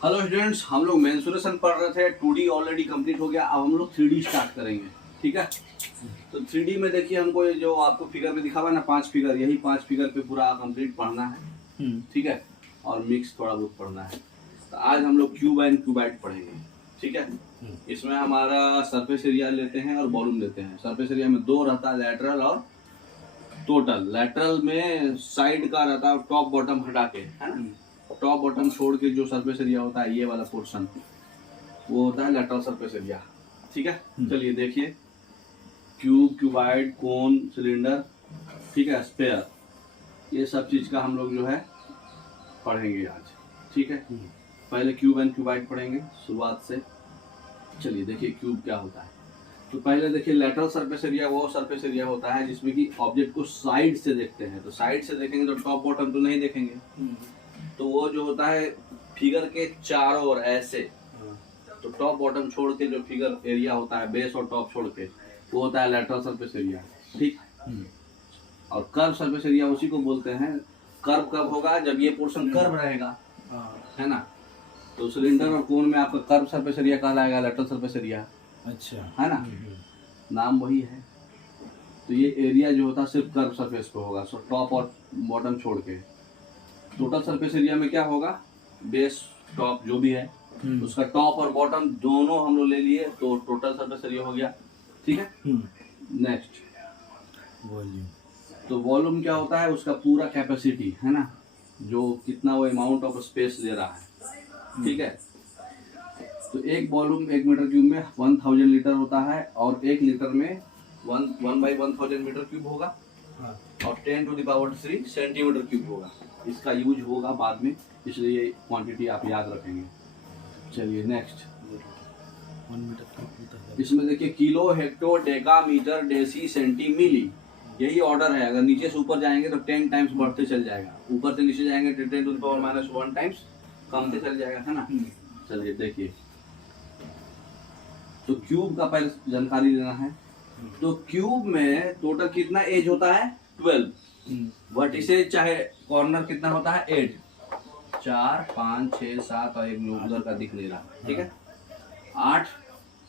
Hello students, हम लोग mensuration पढ़ रहे थे। 2D ऑलरेडी कंप्लीट हो गया। अब हम लोग 3D स्टार्ट करेंगे। ठीक है, तो 3D में देखिए, हमको ये जो आपको फिगर में दिखा हुआ है ना, 5 फिगर, यही 5 फिगर पे पूरा कंप्लीट पढ़ना है। ठीक है, और मिक्स थोड़ा बहुत पढ़ना है। तो आज हम लोग क्यूब एंड क्यूबाइड पढ़ेंगे। ठीक है, इसमें हमारा सरफेस एरिया लेते हैं और वॉल्यूम लेते हैं। सरफेस एरिया में 2 रहता है, लेटरल और टोटल। लेटरल में साइड का रहता है, टॉप बॉटम हटा के, है ना। टॉप बॉटम छोड़ के जो सरफेस एरिया होता है, ये वाला पोर्शन, वो होता है लेटरल सरफेस एरिया। ठीक है, चलिए देखिए, क्यूब, क्यूबाइड, कोन, सिलेंडर, ठीक है, स्फेयर, ये सब चीज का हम लोग जो है पढ़ेंगे आज। ठीक है, पहले क्यूब एंड क्यूबाइड पढ़ेंगे शुरुआत से। चलिए देखिए क्यूब क्या होता है। तो पहले देखिए, लेटरल सरफेस एरिया वो सरफेस एरिया होता है जिसमें कि ऑब्जेक्ट को साइड से देखते हैं। तो साइड से देखेंगे तो टॉप बॉटम तो नहीं देखेंगे। तो वो जो होता है फिगर के चारों ओर ऐसे, तो टॉप बॉटम छोड़ के जो फिगर एरिया होता है, बेस और टॉप छोड़ के, वो होता है लेटरल सरफेस एरिया। ठीक, और कर्व सरफेस एरिया उसी को बोलते हैं। कर्व कब होगा? जब ये पोर्शन कर्व रहेगा, है ना। तो सिलेंडर और कोन में आपका कर्व सरफेस एरिया कहलाएगा लेटरल सरफेस एरिया। अच्छा, है ना, नाम वही है। तो ये एरिया जो होता है सिर्फ कर्व सरफेस पे होगा, सो टॉप और बॉटम छोड़ के। टोटल सरफेस एरिया में क्या होगा? बेस, टॉप जो भी है, उसका टॉप और बॉटम दोनों हम लोग ले लिए, तो टोटल सरफेस एरिया हो गया। ठीक है, नेक्स्ट वॉल्यूम। तो वॉल्यूम क्या होता है? उसका पूरा कैपेसिटी, है ना, जो कितना वो अमाउंट ऑफ स्पेस ले रहा है। ठीक है, तो एक वॉल्यूम 1 मीटर क्यूब में 1000 लीटर होता है, और 1 लीटर में 1/1000 मीटर क्यूब होगा, और 10 to the power 3 centimetre cube होगा। इसका यूज होगा बाद में, इसलिए ये क्वांटिटी आप याद रखेंगे। चलिए नेक्स्ट, इसमें देखिए, kilo, hecto, deca, metre, deci, centi, milli, यही ऑर्डर है। अगर नीचे से ऊपर जाएंगे तो 10 टाइम्स बढ़ते चल जाएगा, ऊपर से नीचे जाएंगे तो 10 to the power -1 times Kamte चल जाएगा, है ना। चलिए देखिए, तो क्यूब का पहले जानकारी लेना है। तो क्यूब में टोटल कितना एज होता है? 12। वर्टिसेज चाहे कॉर्नर कितना होता है? 8। 4, 5, 6, 7 और एक उधर का दिख नहीं रहा। ठीक है, 8।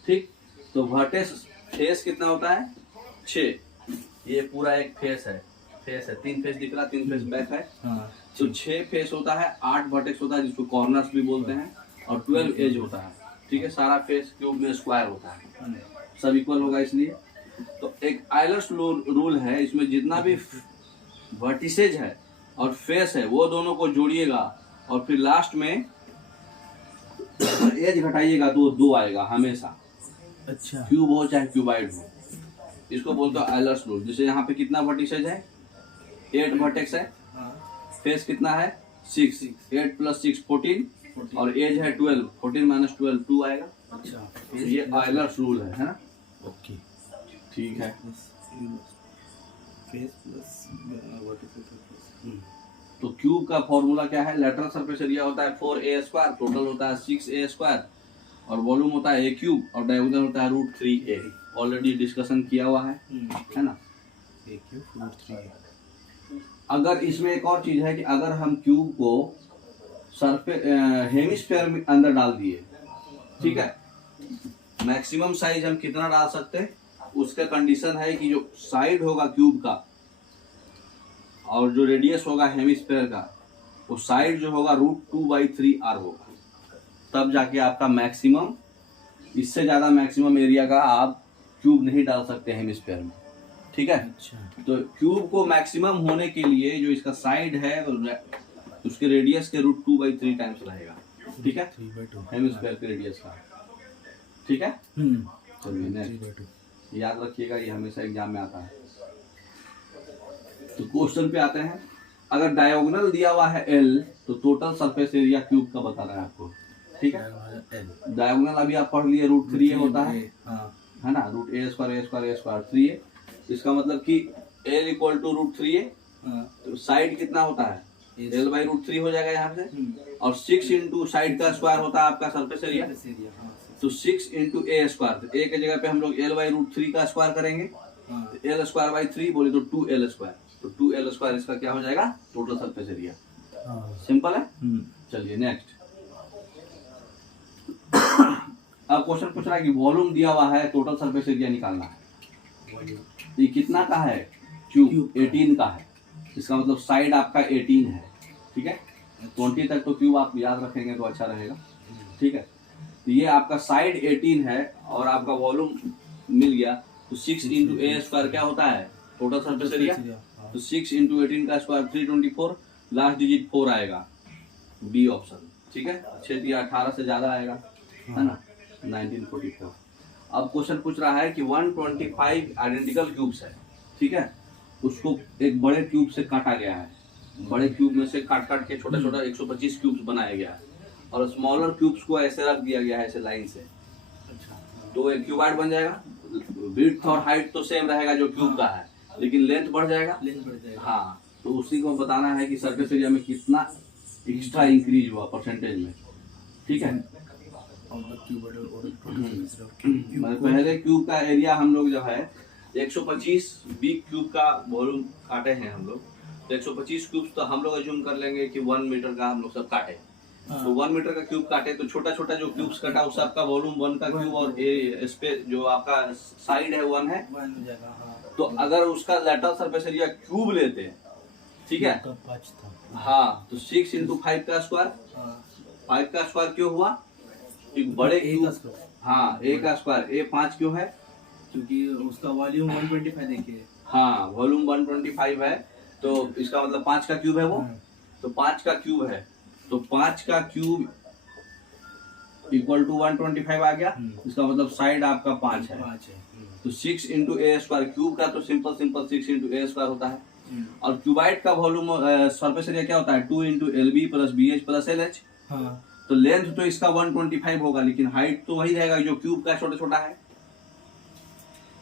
ठीक, तो वर्टेस फेस कितना होता है? 6। ये पूरा एक फेस है, 3 फेस दिख रहा, 3 फेस बैक है। तो 6 फेस होता है, 8 वर्टेक्स होता है जिसको कॉर्नर्स भी बोलते हैं, और 12 एज होता है। ठीक है, सारा फेस क्यूब में स्क्वायर होता है, सब इक्वल होगा इसलिए। तो एक आयलर्स रूल है, इसमें जितना भी वर्टिसेज है और फेस है वो दोनों को जोड़िएगा, और फिर लास्ट में एज घटाइएगा तो 2 आएगा हमेशा। अच्छा, क्यूब हो चाहे क्यूबाइड हो, इसको बोलते हैं आयलर्स रूल। जैसे यहाँ पे कितना वर्टिसेज है? 8 वर्टेक्स है, फेस कितना है? 6, 8 + 6 14, और एज है 12, 14 - 12 2 आएगा। अच्छा, ये आयलर्स रूल है ना। ओके, ठीक है। तो क्यूब का फॉर्मूला क्या है? लेटरल सरफेस एरिया होता है 4a², टोटल होता है 6a², और वॉल्यूम होता है a क्यूब, और डायगोनल होता है √3a। ऑलरेडी डिस्कशन किया हुआ है ना। a cube √3a। अगर इसमें एक और चीज है कि अगर हम क्यूब को हेमिस्फीयर में अंदर डाल दिए, ठीक है, मैक्सिमम साइज हम कितना डाल सकते हैं? उसका कंडीशन है कि जो साइड होगा क्यूब का और जो रेडियस होगा हेमिस्फीयर का, वो साइड जो होगा √2/3r होगा, तब जाके आपका मैक्सिमम, इससे ज्यादा मैक्सिमम एरिया का आप क्यूब नहीं डाल सकते हेमिस्फीयर में। ठीक है, तो क्यूब को मैक्सिमम होने के लिए जो इसका साइड है उसके रेडियस के √2/3 टाइम्स रहेगा। ठीक है, हेमिस्फीयर के रेडियस का। ठीक है, चलिए नेक्स्ट, याद रखिएगा, ये हमेशा एग्जाम में आता है। तो क्वेश्चन पे आते हैं। अगर डायगोनल दिया हुआ है L, तो टोटल सरफेस एरिया क्यूब का बता रहा है आपको। ठीक है, डायगोनल अभी आप पढ़ लिए √3a होता है ना, √a², 3a। इसका मतलब कि L = √3a, तो साइड कितना होता है? L/√3 हो जाएगा यहाँ से, और 6 इंटू साइड का स्क्वायर होता है आपका सरफेस एरिया, तो 6 × a²। तो a के जगह पे हम लोग L/√3 का स्क्वायर करेंगे, तो L²/3 बोले तो 2L², तो 2L² इसका क्या हो जाएगा? Total surface area. सिंपल है। चलिए नेक्स्ट, अब क्वेश्चन पूछ रहा है कि वॉल्यूम दिया हुआ है, टोटल सरफेस एरिया निकालना है। ये कितना का है? क्यूब 18 का है। इसका मतलब साइड आपका 18 है, ठीक है। 20 तक तो क्यूब आप याद रखेंगे तो अच्छा रहेगा, ठीक है। तो ये आपका साइड 18 है और आपका वॉल्यूम मिल गया। तो 6 इंटू ए स्क्वायर क्या होता है? Total surface area. तो 6 इंटू 18 का स्क्वायर 324, लास्ट डिजिट 4 आएगा, बी ऑप्शन, ठीक है। 6 या 18 से ज्यादा आएगा, है ना, 1944। अब क्वेश्चन पूछ रहा है कि 125 आइडेंटिकल क्यूब्स है, ठीक है। उसको एक बड़े क्यूब से काटा गया है, बड़े क्यूब में से काट काट के छोटा छोटा 125 क्यूब्स बनाया गया है और स्मॉलर क्यूब्स को ऐसे रख दिया गया है, ऐसे लाइन से। अच्छा, तो एक क्यूबाइड बन जाएगा। विड्थ और हाइट तो सेम रहेगा जो क्यूब का है, लेकिन लेंथ बढ़ जाएगा। हाँ, तो उसी को बताना है कि सरफेस एरिया में कितना एक्स्ट्रा इंक्रीज हुआ परसेंटेज में, ठीक है। पहले क्यूब का एरिया हम लोग जो है 125 बिग क्यूब का वॉल्यूम काटे हैं हम लोग। तो 125 क्यूब तो हम लोग अज्यूम कर लेंगे कि 1 मीटर का हम लोग सब काटे। तो 1 मीटर का क्यूब काटे तो छोटा छोटा जो क्यूब्स कटा उस सबका वॉल्यूम 1 का क्यूब और इस पे जो आपका साइड है 1 है। तो अगर उसका लेटरल सरफेस एरिया क्यूब लेते हैं, ठीक है, हाँ, तो 6 इंटू 5 का स्क्वायर, 5 का स्क्वायर क्यों हुआ? एक बड़े क्यूब, हाँ, ए का स्क्वायर, ए 5 क्यों है? क्योंकि उसका वॉल्यूम 125 देखिए। हाँ, वॉल्यूम 125 है, तो इसका मतलब 5 का क्यूब है वो। तो 5 का क्यूब है, तो 5 का क्यूब इक्वल टू 125 आ गया। इसका मतलब साइड आपका 5 है। तो 6 इंटू ए स्क्वायर, क्यूब का तो सिंपल 6 इंटू ए स्क्वायर होता है। और क्यूबाइड का वॉल्यूम सरफेस एरिया क्या होता है? 2 into l b plus b h plus l h. तो लेंथ तो इसका 125 होगा, लेकिन हाइट तो वही रहेगा जो क्यूब का छोटा छोटा है।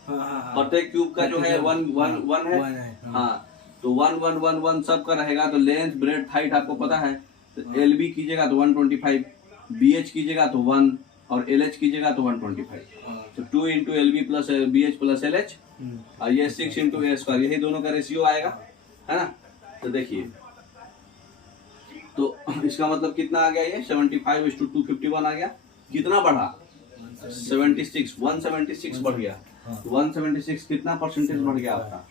प्रत्येक क्यूब का जो है 1 है। हाँ, तो 1 सब का रहेगा। तो लेंथ ब्रेड्थ हाइट आपको पता है। तो एल बी कीजिएगा तो 125, बी एच कीजिएगा तो 1 और एल एच कीजिएगा तो 125। तो 2 into l b plus b h plus l h, और ये 6 इंटू ए स्क्वायर, यही दोनों का रेशियो आएगा, है ना। तो देखिए, तो इसका मतलब कितना आ गया? ये 75:251 आ गया। कितना बढ़ा? 76, 176 बढ़ गया। 176 कितना परसेंटेज बढ़ गया आपका?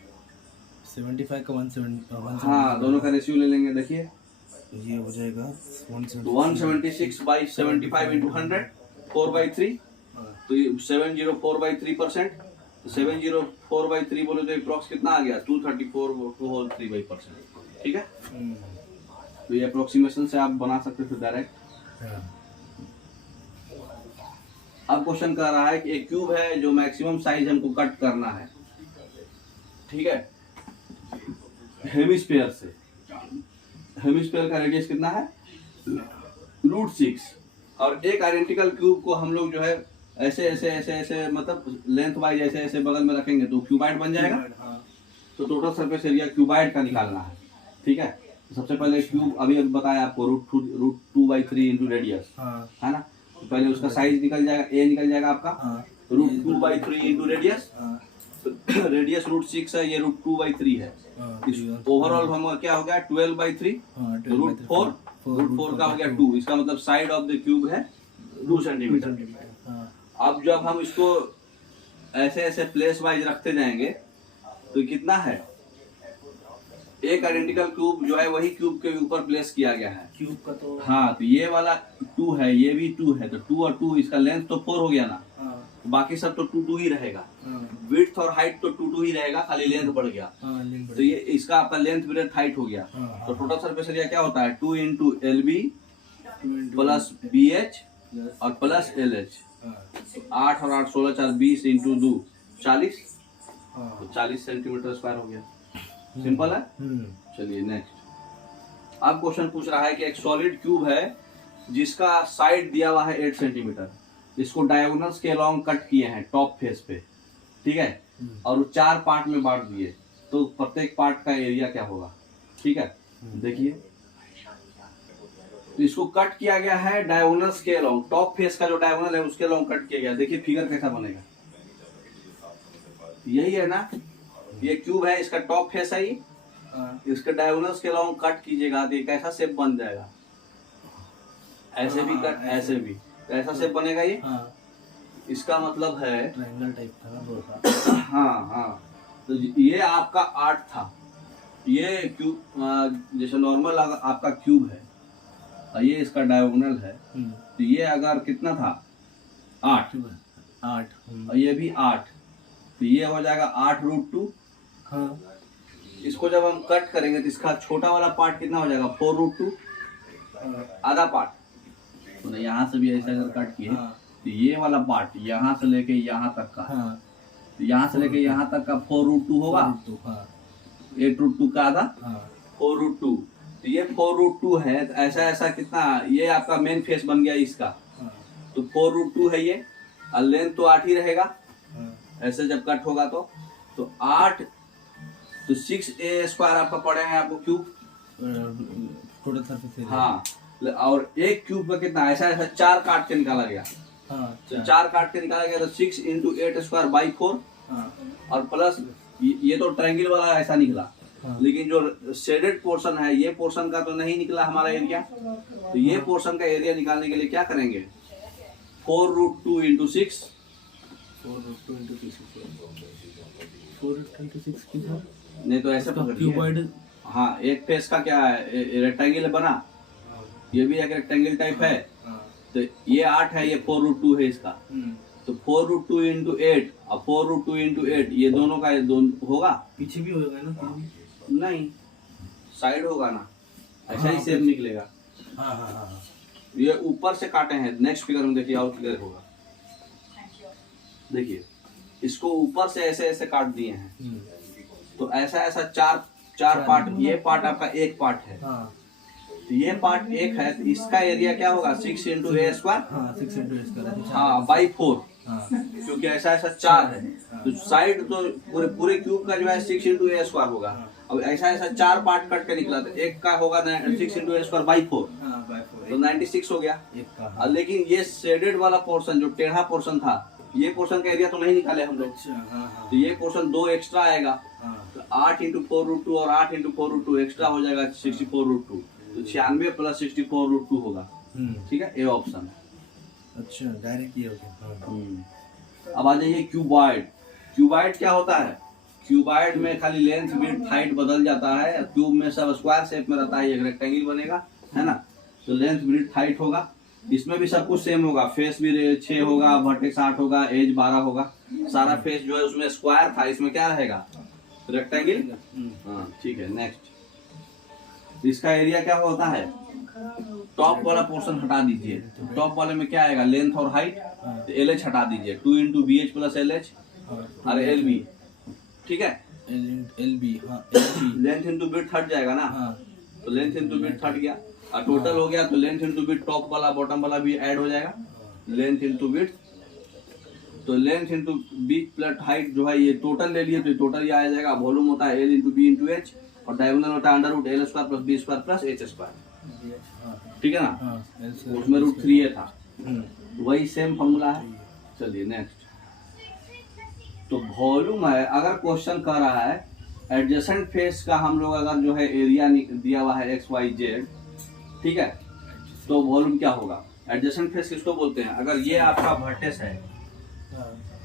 75 का 170। हाँ, दोनों का रेशियो ले लेंगे। देखिए, ये हो जाएगा 176/75 इंटू 100, 4/3। तो ये 704/3%। तो 704/3 बोले तो अप्रॉक्स कितना आ गया? 234/3%, ठीक है। तो ये अप्रोक्सीमेशन से आप बना सकते थे डायरेक्ट। अब क्वेश्चन कर रहा है कि एक क्यूब है जो मैक्सिमम साइज हमको कट करना है, ठीक है, हेमिस्फीयर से। हेमिस्फीयर का रेडियस कितना है? √6। और एक आइडेंटिकल क्यूब को हम लोग जो है ऐसे ऐसे ऐसे ऐसे मतलब लेंथ वाइज ऐसे ऐसे बगल में रखेंगे तो क्यूबाइड बन जाएगा। तो टोटल सरफेस एरिया क्यूबाइड का निकालना है, ठीक है। सबसे पहले क्यूब अभी बताया आपको √2/3 इंटू रेडियस, है ना। तो पहले उसका साइज निकल जाएगा, ए निकल जाएगा आपका, √2/3 इंटू रेडियस। रेडियस √6 है, ये √2/3 है। ओवरऑल हम क्या हो गया? 12/3, √4 का हो गया 2। इसका मतलब साइड ऑफ द क्यूब है 2 सेंटीमीटर। अब जब हम इसको ऐसे ऐसे प्लेस वाइज रखते जाएंगे तो कितना है? एक आइडेंटिकल क्यूब जो है वही क्यूब के ऊपर प्लेस किया गया है क्यूब का। तो हाँ, तो ये वाला 2 है, ये भी 2 है, तो 2 और 2, इसका लेंथ तो 4 हो गया ना। तो बाकी सब तो 2 ही रहेगा। विड्थ और हाइट तो 2 ही रहेगा, खाली लेंथ बढ़ गया। तो ये इसका आपका लेंथ ब्रेड्थ हाइट हो गया। तो टोटल सरफेस एरिया क्या होता है? 2 into l b plus b h और प्लस एल एच। 8 और 8 16 4 20 इंटू 2 40। तो 40 सेंटीमीटर स्क्वायर हो गया। सिंपल है। चलिए नेक्स्ट। अब क्वेश्चन पूछ रहा है कि एक सॉलिड क्यूब है जिसका साइड दिया हुआ है 8 सेंटीमीटर। इसको डायगोनल्स के अलोंग कट किए हैं टॉप फेस पे, ठीक है, और 4 पार्ट में बांट दिए। तो प्रत्येक पार्ट का एरिया क्या होगा? ठीक है, देखिए, तो इसको कट किया गया है डायगोनल्स के अलोंग। टॉप फेस का जो डायगोनल है उसके अलोंग कट किया गया। देखिए फिगर कैसा बनेगा, यही है ना। ये क्यूब है, इसका टॉप फेस है, इसके डायगोनल्स के अलोंग कट कीजिएगा तो कैसा शेप बन जाएगा? ऐसे भी कट, ऐसे भी, ऐसा शेप बनेगा ये। इसका मतलब है ट्रायंगल टाइप था ना थोड़ा सा। हाँ हाँ, तो ये आपका 8 था, ये क्यूब जैसे नॉर्मल अगर आपका क्यूब है और ये इसका डायगोनल है, तो ये अगर कितना था 8 8 और ये भी 8, तो ये हो जाएगा 8√2। हाँ इसको जब हम कट करेंगे तो इसका छोटा वाला पार्ट कितना हो जाएगा 4√2, आधा पार्ट। तो यहाँ से भी ऐसे अगर कट किए तो ये वाला पार्ट यहाँ से लेके यहाँ तक का, तो यहाँ से लेके यहाँ तक का 4√2 होगा, 8√2 का आधा 4√2। तो ये 4√2 है, तो ऐसा ऐसा कितना, ये आपका मेन फेस बन गया इसका, तो 4√2 है ये, और लेंथ तो 8 ही रहेगा ऐसे जब कट होगा तो 8, तो 6a² आपका पड़ेगा आपको क्यूब टोटल सरफेस एरिया। हाँ, और एक क्यूब का कितना, ऐसा ऐसा 4 काट के निकाला गया, तो 4 काट के निकाला गया तो 6 × 8² / 4, और प्लस ये तो ट्रायंगल वाला ऐसा निकला, लेकिन जो शेडेड पोर्शन है ये पोर्शन का तो नहीं निकला हमारा एरिया, तो ये पोर्शन का एरिया निकालने के लिए क्या करेंगे 4√2 × 6, 4 × 6 की था नहीं तो ऐसे पकड़िए। क्यूबॉइड। हाँ, एक फेस का क्या है रेक्टेंगल बना, ये भी एक रेक्टेंगल टाइप है, तो ये 8 है, ये 4√2 है इसका, तो 4√2 × 8 और 4√2 × 8 ये दोनों का होगा, पीछे भी होगा ना, नहीं साइड होगा ना, ऐसा ही शेप निकलेगा। हाँ ये ऊपर से काटे हैं, नेक्स्ट फिगर में देखिए और क्लियर होगा। देखिए इसको ऊपर से ऐसे ऐसे काट दिए हैं, तो ऐसा ऐसा चार पार्ट, ये पार्ट आपका एक पार्ट है, तो ये पार्ट एक है, तो इसका एरिया क्या होगा 6 × a², 6 × a², हाँ /4, क्योंकि ऐसा ऐसा 4 है, तो साइड तो पूरे क्यूब का जो है 6 × a² होगा। अब ऐसा ऐसा 4 पार्ट कट के निकला, तो एक का होगा 6 × a² /4, तो 96 हो गया। और लेकिन ये शेडेड वाला पोर्शन जो टेढ़ा पोर्शन था, ये पोर्शन का एरिया तो नहीं निकाले हम लोग, तो ये पोर्शन 2 एक्स्ट्रा आएगा, तो 8 × 4√2 और 8 × 4√2 एक्स्ट्रा हो जाएगा 64√2, तो 96 + 64√2 होगा। ठीक है, ये ऑप्शन। अच्छा, डायरेक्ट ये हो गया। अब आ जाइए क्यूबॉइड। क्यूबॉइड क्या होता है, क्यूबॉइड में खाली लेंथ विड्थ हाइट बदल जाता है, क्यूब में सब स्क्वायर शेप में रहता है, एक रेक्टेंगल बनेगा, है ना, तो लेंथ विड्थ हाइट होगा, इसमें भी सब कुछ सेम होगा, फेस भी 6 होगा, वर्टेक्स 8 होगा, एज 12 होगा, सारा फेस जो है उसमें स्क्वायर था, इसमें क्या रहेगा रेक्टेंगल। हाँ ठीक है, नेक्स्ट। इसका एरिया क्या होता है, टॉप वाला पोर्शन हटा दीजिए, टॉप वाले में क्या आएगा लेंथ और हाइट, तो LH हटा दीजिए, 2 × BH + LH और LB, ठीक है, LB, लेंथ × विड्थ हट जाएगा ना, तो लेंथ × विड्थ हट गया, और टोटल हो गया, तो लेंथ × विड्थ टॉप वाला बॉटम वाला भी ऐड हो जाएगा, लेंथ × विड्थ, तो लेंथ × B + हाइट जो है ये टोटल ले लिए, तो टोटल ये आ जाएगा, वॉल्यूम होता है L × B × H, और डायगोनल होता है √L² + B² + H², ठीक है ना, उसमें √3a था, वही सेम फॉर्मूला है। चलिए नेक्स्ट। तो वॉल्यूम है, अगर क्वेश्चन कर रहा है एडजेसेंट फेस का, हम लोग अगर जो है एरिया दिया हुआ है XYZ, ठीक है, तो वॉल्यूम क्या होगा, एडजेसेंट फेस किसको बोलते हैं, अगर ये आपका वर्टेक्स है,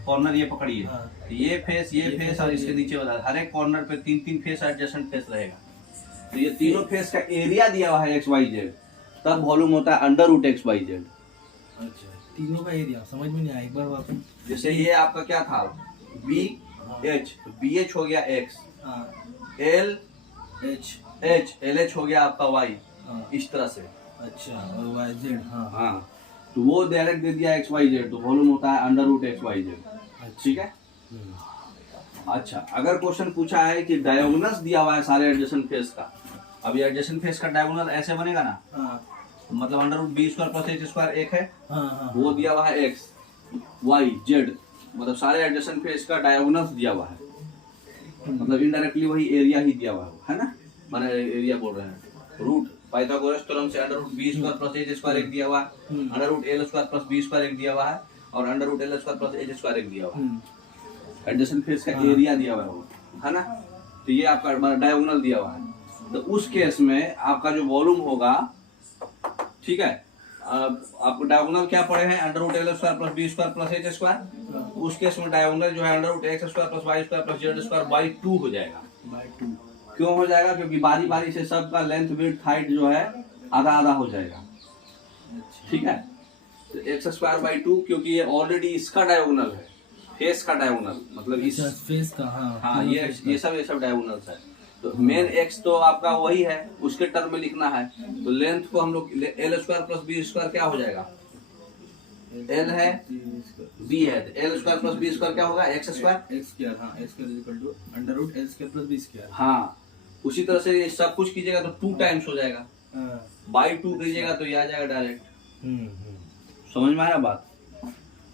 कॉर्नर ये पकड़िए, ये फेस और इसके नीचे वाला, हर एक कॉर्नर पे 3 फेस एडजेसेंट फेस रहेगा, तो ये तीनों फेस का एरिया दिया हुआ है XYZ, तब वॉल्यूम होता है √XYZ। अच्छा, तीनों का एरिया समझ में नहीं आया, एक बार वापस। जैसे ये आपका क्या था BH, तो BH हो गया X, LH हो गया आपका Y, इस तरह से। अच्छा, और YZ, हाँ, तो वो डायरेक्ट दे दिया XYZ, तो वॉल्यूम होता है √XYZ, ठीक है। अच्छा, अगर क्वेश्चन पूछा है कि डायगोनल्स दिया हुआ है सारे एडजेसेंट फेस का, अब ये एडजेसेंट फेस का डायगोनल ऐसे बनेगा ना, मतलब √B² + H² एक है, वो दिया हुआ है X Y Z, मतलब सारे एडजेसेंट फेस का डायगोनल्स दिया हुआ है, मतलब इनडायरेक्टली वही एरिया ही दिया हुआ है ना, माने एरिया बोल रहे हैं, रूट पाइथागोरस थ्योरम से √B² + H² एक दिया हुआ है, √L² + B² एक दिया हुआ है, और √L² + H² एक दिया हुआ है, एडजेसेंट फेस का एरिया दिया हुआ है ना, तो ये आपका डायगोनल दिया हुआ है, तो उस केस में आपका जो वॉल्यूम होगा, ठीक है, आपको डायगोनल क्या पढ़े हैं, under root l square plus b square plus h square. उस केस में डायगोनल जो है under root x square plus y square plus z square by 2 हो जाएगा। बाय 2। क्यों हो जाएगा, क्योंकि बारी बारी से सबका लेंथ विड्थ हाइट जो है आधा आधा हो जाएगा। ठीक है, तो एक्स स्क्वायर बाई 2, क्योंकि ये ऑलरेडी इसका डायगोनल है, फेस का डायगोनल, मतलब इस फेस का। हाँ ये सब डायगोनल्स है। तो मेन एक्स तो आपका वही है, उसके टर्म में लिखना है। तो लेंथ को हम लोग l square plus b square क्या हो जाएगा, एल है बी है, l square plus b square क्या होगा, एक्स स्क्वायर। एक्स स्क्वायर, हाँ, x square equal to under root l square plus b square. हाँ, उसी तरह से ये सब कुछ कीजिएगा तो 2 टाइम्स हो जाएगा, बाई 2 कीजिएगा तो ये आ जाएगा डायरेक्ट। समझ में आया बात।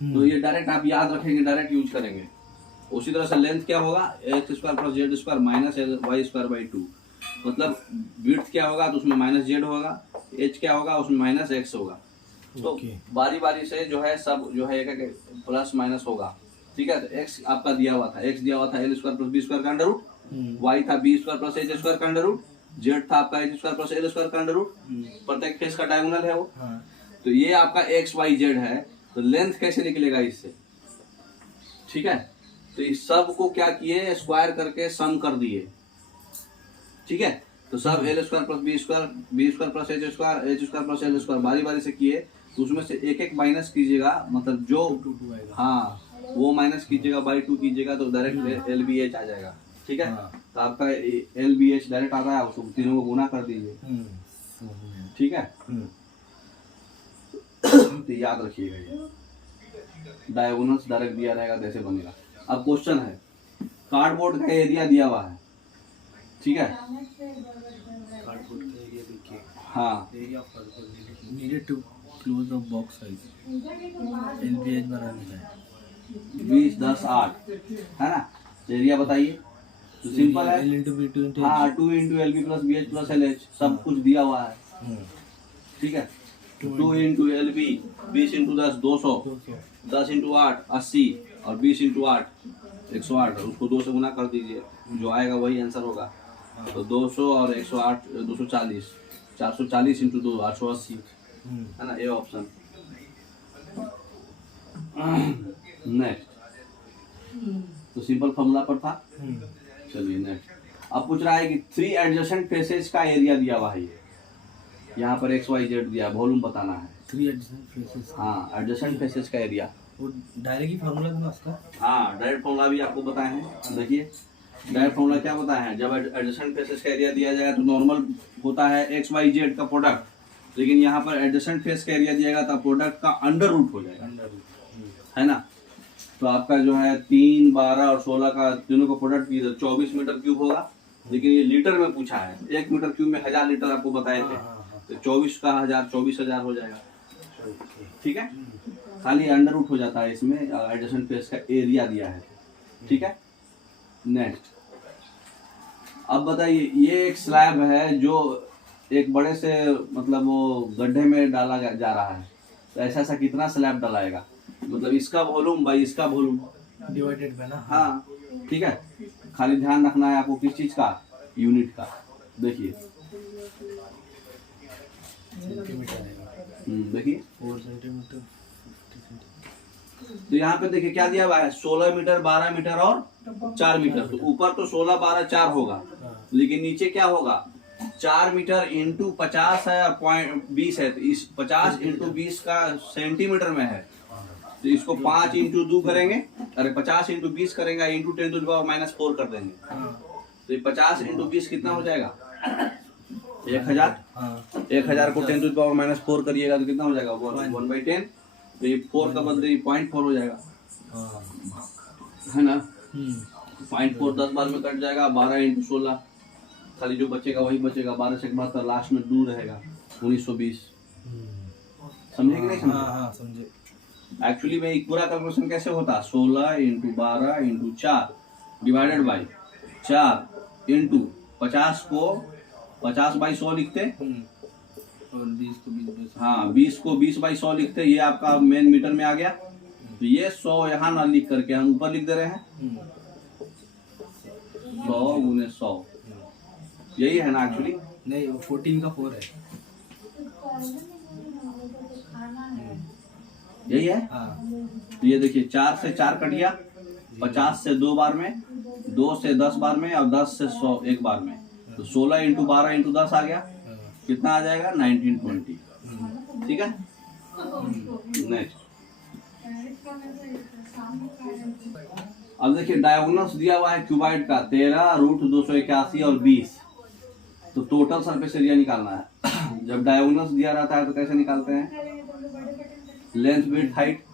तो ये डायरेक्ट आप याद रखेंगे, डायरेक्ट यूज करेंगे। उसी तरह से लेंथ क्या होगा, x square plus z square minus y square by 2, मतलब विड्थ क्या होगा तो उसमें माइनस जेड होगा, एच क्या होगा उसमें माइनस एक्स होगा। तो बारी बारी से जो है सब जो है एक प्लस माइनस होगा। ठीक है, तो एक्स आपका दिया हुआ था, एक्स दिया हुआ था l square plus b square का अंडर रूट, वाई था b square plus h square का अंडर रूट, जेड था आपका h square plus l square का अंडर रूट, प्रत्येक फेस का डायगोनल है वो। तो ये आपका एक्स वाई जेड है, तो लेंथ कैसे निकलेगा इससे। ठीक है, तो इस सब को क्या किए, स्क्वायर करके सम कर दिए। ठीक है, तो सब l square plus b square plus h square plus l square बारी बारी से किए, तो उसमें से एक एक माइनस कीजिएगा, मतलब जो हाँ वो माइनस कीजिएगा, बाई 2 कीजिएगा तो डायरेक्ट एल बी एच आ जाएगा। ठीक है, तो आपका एल बी एच डायरेक्ट आता है, उसको तीनों को गुना कर दीजिए। ठीक है, तो याद रखिएगा ये डायगोनल्स डायरेक्ट दिया रहेगा, कैसे बनेगा। अब क्वेश्चन है, कार्डबोर्ड का एरिया दिया हुआ है। ठीक है, कार्डबोर्ड का एरिया देखिए, हाँ, area of cardboard needed to close the box size LBH बनाने का 20 10 8 है ना। एरिया बताइए, तो सिंपल है, L into B to into हाँ 2 into l b plus b h plus l h, सब कुछ दिया हुआ है। ठीक है, 2 into l b 20 into 10 200, 10 into 8 80 और 20 इंटू 8 108, उसको 2 से गुना कर दीजिए, जो आएगा वही आंसर होगा। तो 200 और 108 240, 440 इंटू 2 880 है ना, ये ऑप्शन। नेक्स्ट, तो सिंपल फॉर्मूला पर था। चलिए नेक्स्ट, अब पूछ रहा है कि 3 एडजेसेंट फेसेस का एरिया दिया हुआ है। यहाँ पर एक्स वाई जेड दिया, वॉल्यूम बताना है। 3 एडजेसेंट फेसेस, हाँ, एडजेसेंट फेसेस का एरिया। वो डायरेक्ट ही फार्मूला दूंगा उसका। हाँ, डायरेक्ट फॉर्मूला भी आपको बताए हैं। देखिए डायरेक्ट फॉर्मूला क्या बताए हैं, जब एडजेसेंट फेसेस का एरिया दिया जाएगा तो नॉर्मल होता है एक्स वाई जेड का प्रोडक्ट, लेकिन यहाँ पर एडजेसेंट फेस का एरिया दिएगा तो प्रोडक्ट का अंडर रूट हो जाएगा, है ना। तो आपका जो है 3 12 और 16 का तीनों का प्रोडक्ट की 24 मीटर क्यूब होगा, लेकिन ये लीटर में पूछा है। 1 मीटर क्यूब में 1000 लीटर आपको बताए थे, तो 24 का 1000 24,000 हो जाएगा। ठीक है, खाली अंडर रूट हो जाता है इसमें, एडजेसेंट फेस का एरिया दिया है। ठीक है, नेक्स्ट, अब बताइए, ये एक स्लैब है जो एक बड़े से मतलब वो गड्ढे में डाला जा रहा है, तो ऐसा कितना स्लैब डलाएगा, मतलब इसका वॉल्यूम बाई इसका वॉल्यूम डिवाइडेड बाय ना। हाँ, ठीक है, खाली ध्यान रखना है आपको किस चीज का, यूनिट का। देखिए सेंटीमीटर है, देखिए 4 सेंटीमीटर। तो यहाँ पे देखिए क्या दिया हुआ है, 16 मीटर 12 मीटर और 4 मीटर। तो ऊपर तो 16 12 4 होगा, लेकिन नीचे क्या होगा, 4 मीटर इंटू 50 है और 20 है, तो इस 50 इंटू 20 का सेंटीमीटर में है, तो इसको 5 इंटू 2 करेंगे, अरे 50 इंटू 20 करेंगे, इंटू 10 टू द पावर -4 कर देंगे। तो ये 50 इंटू 20 कितना हो जाएगा, 1000। 1000 को 10 टू द पावर -4 करिएगा तो कितना हो जाएगा, 1/10। तो ये 4 का बदले 0.4 हो जाएगा, है ना। 0.4 10 बार में कट जाएगा, 12 इंटू 16, खाली जो बचेगा वही बचेगा, 12 से 72, लास्ट में 2 रहेगा, 1920। समझे कि नहीं समझे? हाँ समझे। एक्चुअली में एक पूरा कैलकुलेशन कैसे होता, 16 into 12 into 4 divided by 4 into 50 को 50 बाई 100 लिखते, और 20 को 20 हाँ 20 को 20/100 लिखते, ये आपका मेन मीटर में आ गया। तो ये 100 यहाँ ना लिख करके हम ऊपर लिख दे रहे हैं, 100 गुने 100, यही है ना एक्चुअली। नहीं, वो 14 का 4 है। यही है। हाँ तो ये देखिए 4 से 4 कट गया, 50 से 2 बार में, 2 से 10 बार में और 10 से 100 एक बार में। तो 16 × 12 × 10 आ गया, कितना आ जाएगा 1920। ठीक है। नेक्स्ट अब देखिए डायगोनल्स दिया हुआ है क्यूबाइड का 13 √281 और 20। तो टोटल सरफेस एरिया निकालना है। जब डायगोनल्स दिया रहता है तो कैसे निकालते हैं, लेंथ विड्थ हाइट।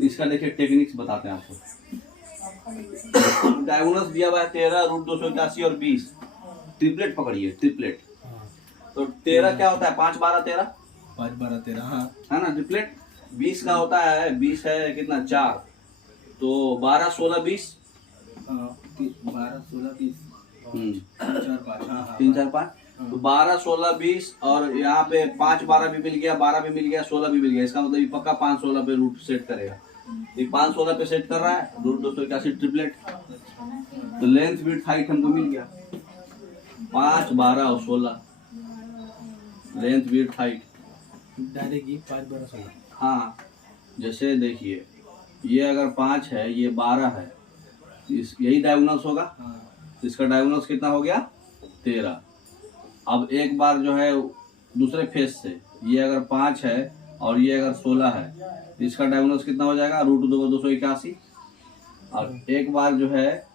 इसका देखिए टेक्निक्स बताते हैं आपको। डायगोनल्स दिया हुआ है 13 √281 और 20। ट्रिपलेट पकड़िए, ट्रिपलेट। तो 13 क्या होता है, 5 12 13, 5 12 13, हाँ है ना ट्रिपलेट। 20 का होता है, 20 है कितना 4, तो 12 16 20, 12 16 20 4 5, हाँ 3 4 5। तो 12 16 20 और यहाँ पे 5 12 भी मिल गया, 12 भी मिल गया, 16 भी मिल गया। इसका मतलब ये पक्का 5 16 पे रूट सेट करेगा। ये 5 16 पे सेट कर रहा है, √281 ट्रिपलेट। तो लेंथ विड्थ हाइट हमको मिल गया 5 12 और 16, लेंथ विड्थ हाइट। डायरेक्ट ये 5 12 16। हाँ जैसे देखिए ये अगर 5 है, ये 12 है, यही डायगोनल्स होगा। हाँ तो इसका डायगोनल्स कितना हो गया 13। अब एक बार जो है दूसरे फेस से, ये अगर 5 है और ये अगर 16 है, तो इसका डायगोनल्स कितना हो जाएगा √281। और एक बार जो है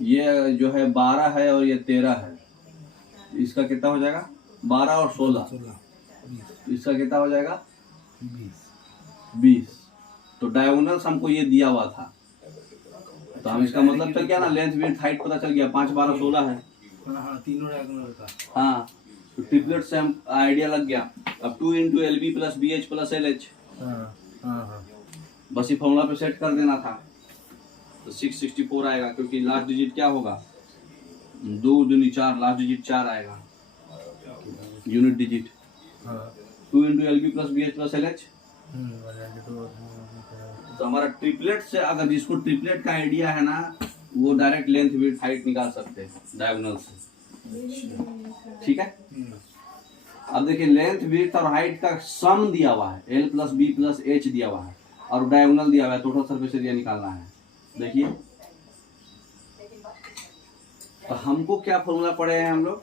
ये जो है 12 है और ये 13 है, इसका कितना हो जाएगा 12 और 16, 16 इसका कितना हो जाएगा 20। 20। तो डायगोनल्स हमको ये दिया हुआ था, तो हम इसका मतलब चल गया ना, लेंथ विड्थ हाइट पता चल गया। 5 12 16 है। हाँ तीनों डायगोनल का। हाँ तो ट्रिपलेट से हम आइडिया लग गया। अब 2 × LB + BH + LH, हाँ हाँ हाँ बस ये फॉर्मूला पे सेट कर देना था। तो 664 आएगा, क्योंकि लास्ट डिजिट क्या होगा 2 दूनी 4, लास्ट डिजिट 4 आएगा यूनिट डिजिट। हाँ 2 × LB + BH + LH। तो हमारा ट्रिपलेट से, अगर जिसको ट्रिपलेट का आइडिया है ना, वो डायरेक्ट लेंथ विड्थ हाइट निकाल सकते हैं डायगोनल से। ठीक है। अब देखिए लेंथ विड्थ और हाइट का सम दिया हुआ है, L + B + H दिया हुआ है, और डायगोनल दिया हुआ है, टोटल सरफेस एरिया निकालना है। देखिए तो हमको क्या फॉर्मूला पढ़े हैं हम लोग,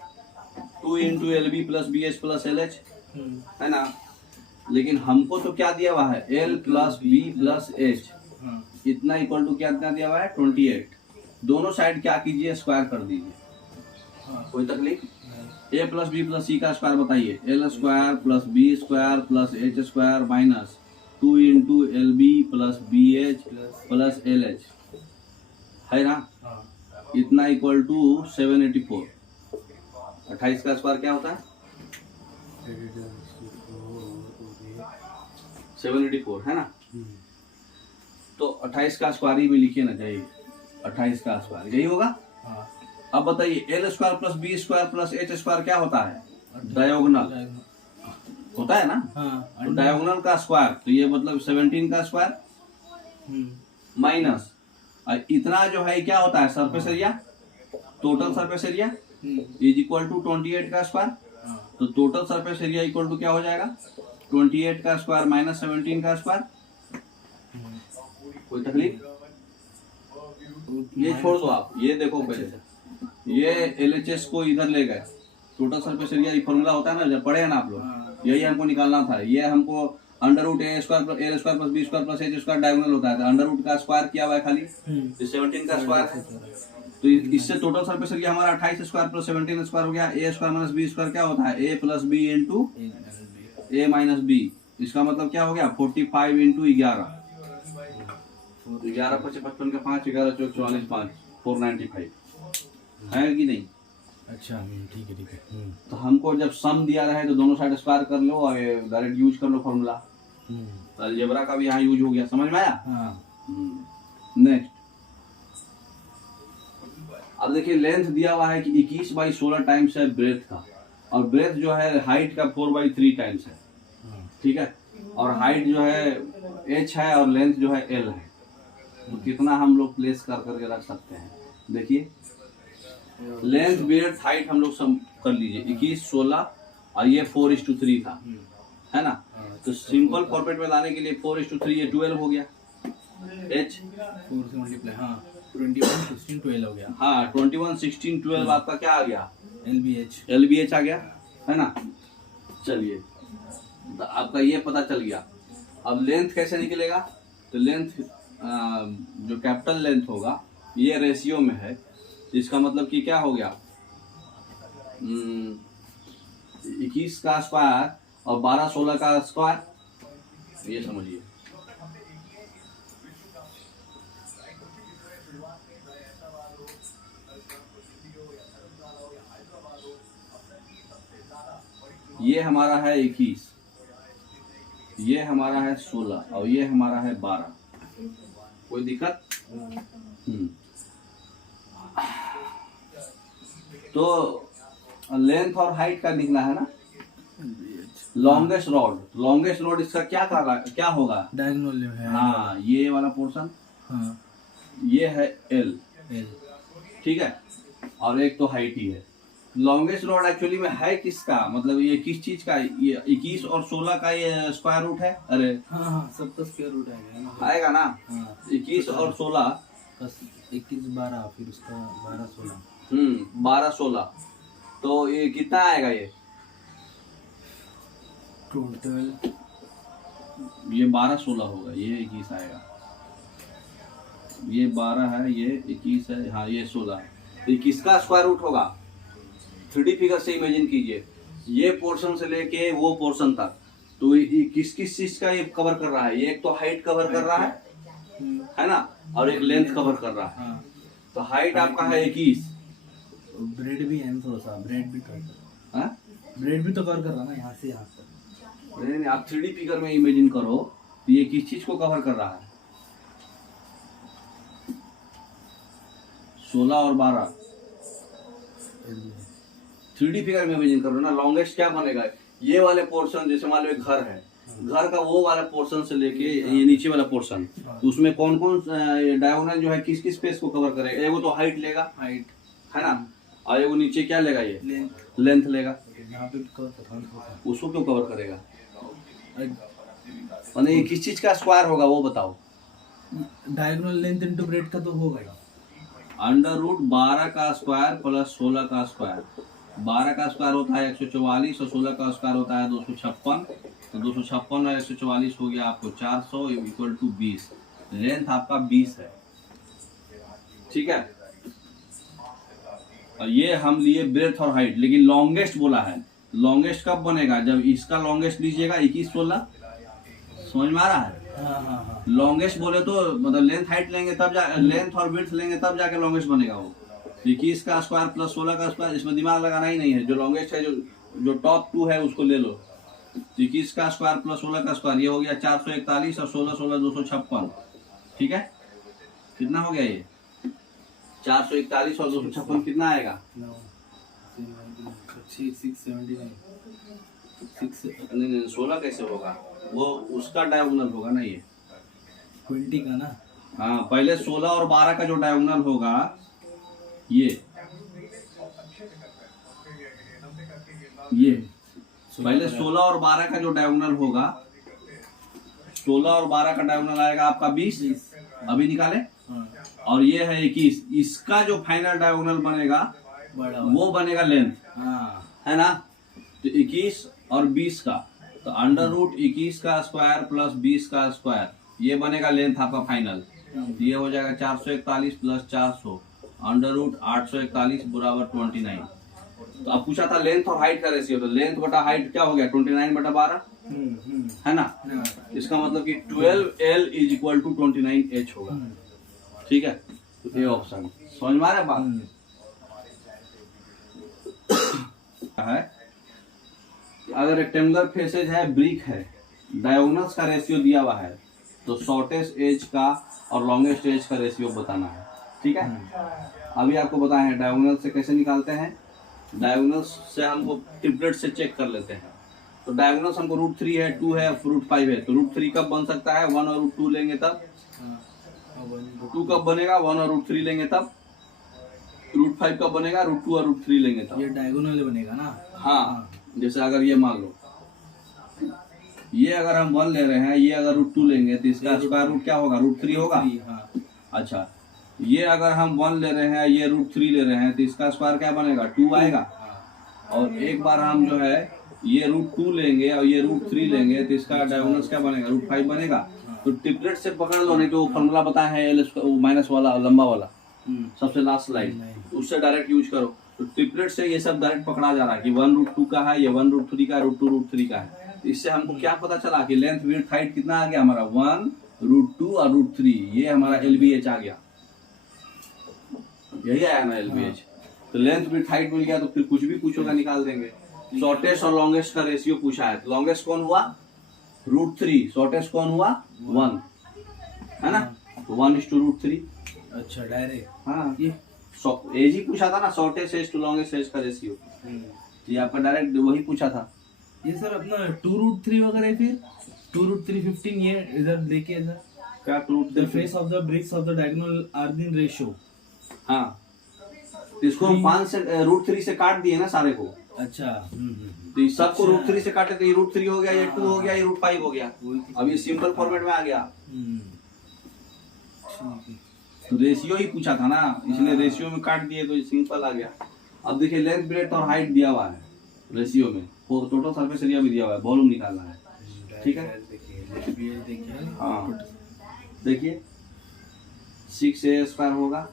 2 × LB + BH + LH, है ना। लेकिन हमको तो क्या दिया हुआ है, L + B + H, इतना इक्वल टू क्या दिया हुआ है 28। दोनों साइड क्या कीजिए, स्क्वायर कर दीजिए। कोई तकलीफ। A + B + C का स्क्वायर बताइए, L² + B² + H² minus 2 × LB + BH + LH, है ना। इतना इक्वल टू 784। 28 का स्क्वायर क्या होता है 784, है ना। तो 28 का स्क्वायर ही भी लिखिए ना, चाहिए 28 का स्क्वायर यही होगा। अब बताइए L² + B² + H² क्या होता है, डायगोनल होता है ना। तो डायगोनल का स्क्वायर, तो ये मतलब 17 का स्क्वायर माइनस इतना जो है क्या होता है surface area, total surface area is equal to 28 का स्क्वायर। तो total surface area equal to क्या हो जाएगा 28 का स्क्वायर माइनस 17 का स्क्वायर। कोई तकलीफ। ये छोड़ दो आप, ये देखो पहले से, ये LHS को इधर ले गए, टोटल सरफेस एरिया ये फॉर्मूला होता है ना, जब पढ़े हैं ना आप लोग, यही हमको निकालना था। ये हमको √A² + L² + B² + H² diagonal होता है, तो √ का स्क्वायर किया हुआ है खाली, 17 का स्क्वायर है। तो इससे टोटल सरफेस एरिया हमारा 28² + 17² हो गया। A² - B² क्या होता है, A + B × A - B। इसका मतलब क्या हो गया 45 × 11, 11 × 55 का 5, 11 × 44 5, 495 है कि नहीं। अच्छा ठीक है ठीक है। तो हमको जब सम दिया रहे तो दोनों साइड स्क्वायर कर लो और डायरेक्ट यूज कर लो फॉर्मूला। तो अलजेब्रा का भी यहाँ यूज हो गया, समझ में आया। नेक्स्ट अब देखिए लेंथ दिया हुआ है कि 21/16 टाइम्स है ब्रेथ का, और ब्रेथ जो है हाइट का 4/3 टाइम्स है। ठीक है। और हाइट जो है h है और लेंथ जो है l है। तो कितना हम लोग प्लेस कर करके रख सकते हैं, देखिए लेंथ विड्थ हाइट हम लोग सब कर लीजिए। 21 16 और ये 4:3 था, है ना। तो सिंपल फॉर्मेट में लाने के लिए 4:3 ये 12 हो गया एच। 4 से मल्टीप्लाई, हाँ 21 16 12 हो गया। हाँ 21 16 12 आपका क्या आ गया? LBH आ गया है ना। चलिए तो आपका ये पता चल गया। अब लेंथ कैसे निकलेगा? तो लेंथ जो कैपिटल लेंथ होगा ये रेशियो में है, इसका मतलब कि क्या हो गया 21 का स्क्वायर और 12 16 का स्क्वायर, ये समझिए। ये हमारा है 21, ये हमारा है 16 और ये हमारा है 12। कोई दिक्कत? तो लेंथ और हाइट का निकला है ना। लॉन्गेस्ट रोड इसका क्या होगा? डायगोनल है। हाँ ये वाला पोर्शन, हाँ ये है एल, ठीक है, और एक तो हाइट ही है। लॉन्गेस्ट रोड एक्चुअली में है किसका, मतलब ये किस चीज का? ये 21 और 16 का ये स्क्वायर रूट है। अरे हाँ सबका स्क्वायर रूट आएगा ना। हाँ 21 और 16 21 12 फिर उसका 12 16 12 16, तो ये कितना आएगा? ये टोटल ये 12 16 होगा, ये 21 आएगा, ये 12 है, ये 21 है, हाँ ये 16 है। तो किसका स्क्वायर रूट होगा? 3D फिगर से इमेजिन कीजिए, ये पोर्शन से लेके वो पोर्शन तक, तो ये किस किस चीज का ये कवर कर रहा है? ये एक तो हाइट कवर कर रहा है ना, और एक लेंथ कवर कर रहा है। हाँ। तो हाइट आपका है 21। ब्रेड भी है थोड़ा सा, ब्रेड भी तो कवर कर रहा ना यहाँ से यहाँ तक। नहीं आप 3D फिगर में इमेजिन करो, तो ये किस चीज को कवर कर रहा है? 16 और 12। 3D फिगर में इमेजिन करो ना। लॉन्गेस्ट क्या बनेगा? ये वाले पोर्शन, जैसे मान लो एक घर है, घर का वो वाला पोर्शन से लेके ये नीचे वाला पोर्शन, तो उसमें कौन कौन डायगोनल जो है किस किस स्पेस को कवर करेगा? एगो तो हाइट लेगा, हाइट है ना, और एगो नीचे क्या लेगा? ये लेंथ लेगा। उसको क्यों कवर करेगा? मतलब ये किस चीज का स्क्वायर होगा वो बताओ? डायगोनल लेंथ इनटू ब्रेड का तो होगा √12 का स्क्वायर प्लस 16 का स्क्वायर। 12 का स्क्वायर होता है 144 और 16 का स्क्वायर होता है 256। तो 256 और 144 हो गया आपको 400 इक्वल टू 20। लेंथ आपका 20 है, ठीक है। और ये हम लिए ब्रेथ और हाइट, लेकिन लॉन्गेस्ट बोला है। लॉन्गेस्ट कब बनेगा? जब इसका लॉन्गेस्ट लीजिएगा 21 16, समझ में आ रहा है? हाँ। लॉन्गेस्ट बोले तो मतलब लेंथ हाइट लेंगे तब लेंथ और विड्थ लेंगे तब जाके लॉन्गेस्ट बनेगा वो। 21 का स्क्वायर प्लस 16 का स्क्वायर, इसमें दिमाग लगाना ही नहीं है। जो लॉन्गेस्ट है, जो टॉप 2 है उसको ले लो। 21 का स्क्वायर प्लस 16 का स्क्वायर, ये हो गया 441 और 16 16 256, ठीक है। कितना हो गया ये? 441 और 256 कितना आएगा? 16 कैसे होगा? वो उसका डायगोनल होगा ना, ये 20 का ना। हाँ पहले 16 और 12 का जो डायगोनल होगा ये पहले 16 और 12 का जो डायगोनल होगा, 16 और 12 का डायगोनल आएगा आपका 20, अभी निकाले। और ये है 21, इसका जो फाइनल डायगोनल बनेगा वो बनेगा लेंथ, है ना। तो 21 और 20 का, तो √21 का स्क्वायर प्लस 20 का स्क्वायर, ये बनेगा लेंथ आपका फाइनल। ये हो जाएगा 441 प्लस 400 √841 बराबर 29। तो अब पूछा था लेंथ और हाइट का रेशियो, तो लेंथ बटा हाइट क्या हो गया? 29/12, है ना। इसका मतलब कि 12L = 29H होगा, ठीक है। तो ये ऑप्शन समझ में आ रहा है बात है। अगर रेक्टेंगुलर फेसेज है, ब्रिक है, डायगोनल्स का रेशियो दिया हुआ है, तो शॉर्टेस्ट एज का और लॉन्गेस्ट एज का रेशियो बताना है, ठीक है। अभी आपको बताए हैं डायगोनल से कैसे निकालते हैं। डायगोनल्स से हमको ट्रिपलेट से चेक कर लेते हैं। तो डायगोनल्स हमको √3 है, 2 है, √5 है। तो √3 कब बन सकता है? 1 और √2 लेंगे तब। 2 कब बनेगा? 1 और √3 लेंगे तब। √5 कब बनेगा? √2 और √3 लेंगे तब। ये डायगोनल बनेगा ना। हाँ, जैसे अगर ये मान लो ये अगर हम 1 ले रहे हैं, ये अगर √2 लेंगे तो इसका स्क्वायर रूट क्या होगा, √3 होगा। हाँ। अच्छा, ये अगर हम 1 ले रहे हैं, ये √3 ले रहे हैं तो इसका स्क्वायर क्या बनेगा, 2 आएगा। और एक बार हम जो है ये √2 लेंगे और ये √3 लेंगे तो इसका डायगोनल क्या बनेगा, √5 बनेगा। तो ट्रिपलेट से पकड़ लो, नहीं तो फॉर्मूला बताया है L माइनस वाला लंबा वाला सबसे लास्ट लाइन, उससे डायरेक्ट यूज करो। तो ट्रिपलेट से ये सब डायरेक्ट पकड़ा जा रहा है कि 1√2 का है, ये 1√3 का, √2 का है। तो इससे हमको क्या पता चला कि लेंथ विड्थ हाइट कितना आ गया हमारा, 1√2 और √3, ये हमारा LBH आ गया। यही आया ना LBH। तो लेंथ विड्थ हाइट मिल गया, तो फिर कुछ भी पूछोगा निकाल देंगे। शॉर्टेस्ट और लॉन्गेस्ट का रेशियो पूछा है, लॉन्गेस्ट कौन हुआ, √3, शॉर्टेस्ट कौन हुआ 1, है ना, 1:√3। अच्छा डायरेक्ट, हाँ, ये एज ही पूछा था ना, shortest edge to longest edge का रेशियो, ये आपका डायरेक्ट वही पूछा था। ये सर अपना 2√3 वगैरह, फिर 2√3 15, ये इधर देखिए इधर क्या the face of the bricks of the diagonal are in ratio. हाँ, तो इसको हम 5 से √3 से काट दिए ना सारे को। अच्छा, तो इस सबको √3 से काटे तो ये √3 हो गया, ये 2 हो गया, ये √5 हो गया। अब ये सिंपल फॉर्मेट में आ गया। तो रेशियो ही पूछा था ना, इसलिए रेशियो में काट दिए तो ये सिंपल आ गया। अब देखिए लेंथ ब्रेड्थ और हाइट दिया हुआ है रेशियो में, टोटल सरफेस एरिया भी दिया हुआ है, वॉल्यूम निकालना है, ठीक है। हाँ, देखिए 6a² होगा,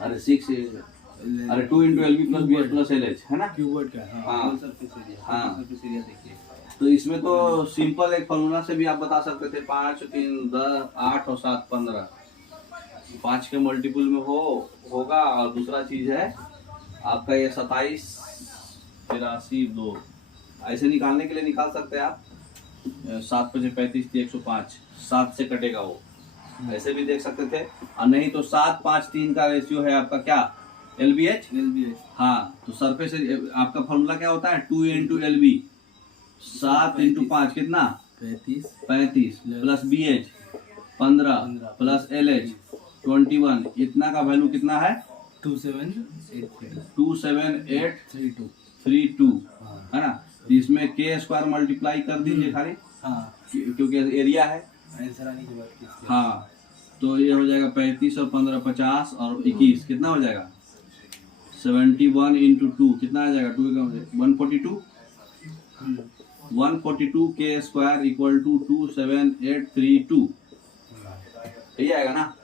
अरे 6 अरे 2 × LB + BH + LH है ना, क्यूबॉइड का। हाँ। सरफेस एरिया, हाँ। सरफेस एरिया देखिए। तो इसमें तो सिंपल एक फॉर्मूला से भी आप बता सकते थे, 5 3 10 8 और 7 15, 5 के मल्टीपल में होगा। और दूसरा चीज है आपका ये 27 83 2, ऐसे निकालने के लिए निकाल सकते हैं आप। 7 × 5 = 35 105, 7 से कटेगा वो, ऐसे भी देख सकते थे। और नहीं तो 7 5 3 का रेशियो है आपका क्या, LBH। हाँ, तो सरफेस आपका फॉर्मूला क्या होता है, 2 × LB, 7 × 5 कितना 35 प्लस BH 15 प्लस LH 21, इतना का वैल्यू कितना है, 27832 है ना। तो इसमें k² मल्टीप्लाई कर दीजिए खाली, क्योंकि एरिया है। हाँ, तो ये हो जाएगा 35 और 15 50 और 21 कितना हो जाएगा, 71 × 2 कितना आ जाएगा, 142 142 k² = 27832, यही आएगा ना।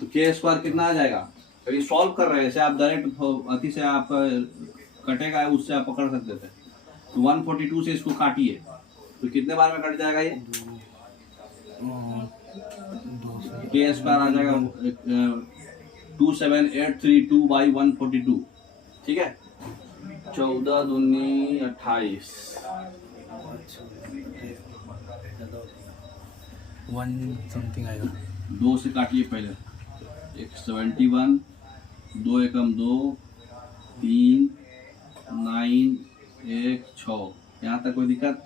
तो k² कितना आ जाएगा, कभी सॉल्व कर रहे हैं ऐसे आप डायरेक्ट अति से आप कटेगा, उससे आप पकड़ सकते थे। तो 142 से इसको काटिए तो कितने बार में कट जाएगा, ये k² आ जाएगा 27832 / 142, ठीक है। 14 दूनी 28, 1 समथिंग आएगा। 2 से काटिए पहले, 71 2 एकम 2 3 9 1 6, यहाँ तक कोई दिक्कत,